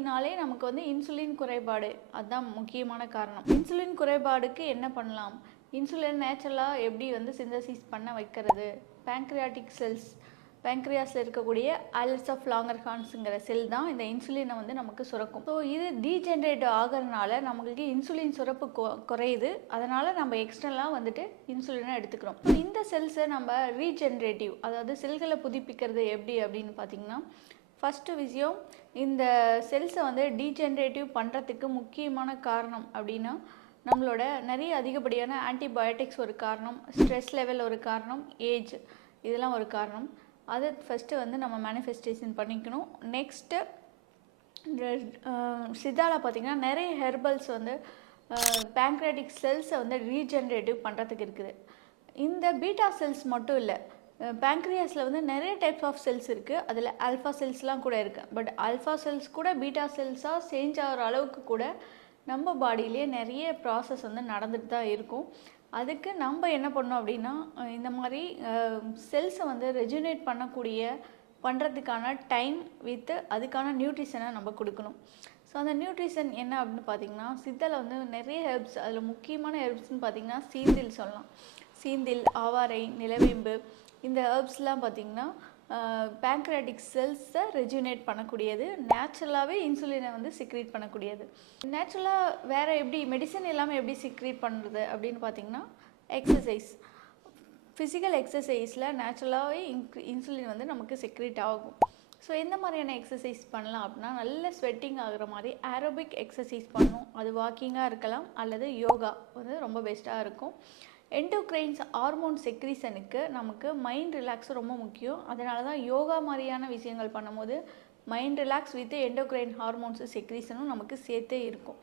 அப்படினாலே நமக்கு வந்து இன்சுலின் குறைபாடு அதுதான் முக்கியமான காரணம். இன்சுலின் குறைபாடுக்கு என்ன பண்ணலாம்? இன்சுலின் நேச்சுரலாக எப்படி வந்து சிந்தசிஸ் பண்ண வைக்கிறது? பேங்க்ரியாட்டிக் செல்ஸ், பேங்க்ரியாஸில் இருக்கக்கூடிய ஐலட்ஸ் ஆஃப் லாங்கர்ஹான்ஸுங்கிற செல் தான் இந்த இன்சுலினை வந்து நமக்கு சுரக்கும். ஸோ இது டீஜென்ரேட் ஆகிறதுனால நமக்கு இன்சுலின் சுரப்பு குறையுது. அதனால் நம்ம எக்ஸ்டர்னலாக வந்துட்டு இன்சுலினை எடுத்துக்கிறோம். ஸோ இந்த செல்ஸை நம்ம ரீஜென்ரேட்டிவ், அதாவது செல்களை புதுப்பிக்கிறது எப்படி அப்படின்னு பார்த்திங்கன்னா, ஃபஸ்ட்டு விஷயம், இந்த செல்ஸை வந்து டீஜென்ரேட்டிவ் பண்ணுறதுக்கு முக்கியமான காரணம் அப்படின்னா நம்மளோட நிறைய அதிகப்படியான ஆன்டிபயோட்டிக்ஸ் ஒரு காரணம், ஸ்ட்ரெஸ் லெவல் ஒரு காரணம், ஏஜ் இதெல்லாம் ஒரு காரணம். அதை ஃபஸ்ட்டு வந்து நம்ம மேனிஃபெஸ்டேஷன் பண்ணிக்கணும். நெக்ஸ்ட்டு சித்தாவில் பார்த்திங்கன்னா நிறைய ஹெர்பல்ஸ் வந்து பேங்க்ரியாட்டிக் செல்ஸை வந்து ரீஜென்ரேட்டிவ் பண்ணுறதுக்கு இருக்குது. இந்த பீட்டா செல்ஸ் மட்டும் இல்லை, பேங்க்ரியாஸில் வந்து நிறைய டைப்ஸ் ஆஃப் செல்ஸ் இருக்குது. அதில் ஆல்ஃபா செல்ஸ்லாம் கூட இருக்குது. பட் ஆல்ஃபா செல்ஸ் கூட பீட்டா செல்ஸாக சேஞ்ச் ஆகிற அளவுக்கு கூட நம்ம பாடியிலே நிறைய ப்ராசஸ் வந்து நடந்துட்டு தான் இருக்கும். அதுக்கு நம்ம என்ன பண்ணோம் அப்படின்னா, இந்த மாதிரி செல்ஸை வந்து ரெஜுனேட் பண்ணுறதுக்கான டைம் வித் அதுக்கான நியூட்ரிஷனை நம்ம கொடுக்கணும். ஸோ அந்த நியூட்ரிஷன் என்ன அப்படின்னு பார்த்திங்கன்னா, சித்தலை வந்து நிறைய ஹெர்ப்ஸ், அதில் முக்கியமான ஹெர்ப்ஸ்ன்னு பார்த்திங்கன்னா சீந்தில் சொல்லலாம். சீந்தில், ஆவாரை, நிலவேம்பு, இந்த ஹெர்ப்ஸ்லாம் பார்த்திங்கன்னா பேங்க்ரியாட்டிக் செல்ஸை ரெஜுனேட் பண்ணக்கூடியது, நேச்சுரலாகவே இன்சுலினை வந்து சிக்ரீட் பண்ணக்கூடியது. நேச்சுரலாக வேறு எப்படி மெடிசன் இல்லாமல் எப்படி சிக்ரீட் பண்ணுறது அப்படின்னு பார்த்திங்கன்னா, எக்ஸசைஸ், ஃபிசிக்கல் எக்ஸசைஸில் நேச்சுரலாகவே இன்சுலின் வந்து நமக்கு சிக்ரீட் ஆகும். ஸோ எந்த மாதிரியான எக்ஸசைஸ் பண்ணலாம் அப்படின்னா, நல்ல ஸ்வெட்டிங் ஆகிற மாதிரி ஏரோபிக் எக்ஸசைஸ் பண்ணணும். அது வாக்கிங்காக இருக்கலாம் அல்லது யோகா வந்து ரொம்ப பெஸ்ட்டாக இருக்கும். எண்டோக்ரைன்ஸ் ஹார்மோன் செக்ரீஷனுக்கு நமக்கு மைண்ட் ரிலாக்ஸ் ரொம்ப முக்கியம். அதனால தான் யோகா மாதிரியான விஷயங்கள் பண்ணும்போது mind relax with endocrine hormones செக்ரீஷனும் நமக்கு சேர்த்தே இருக்கும்.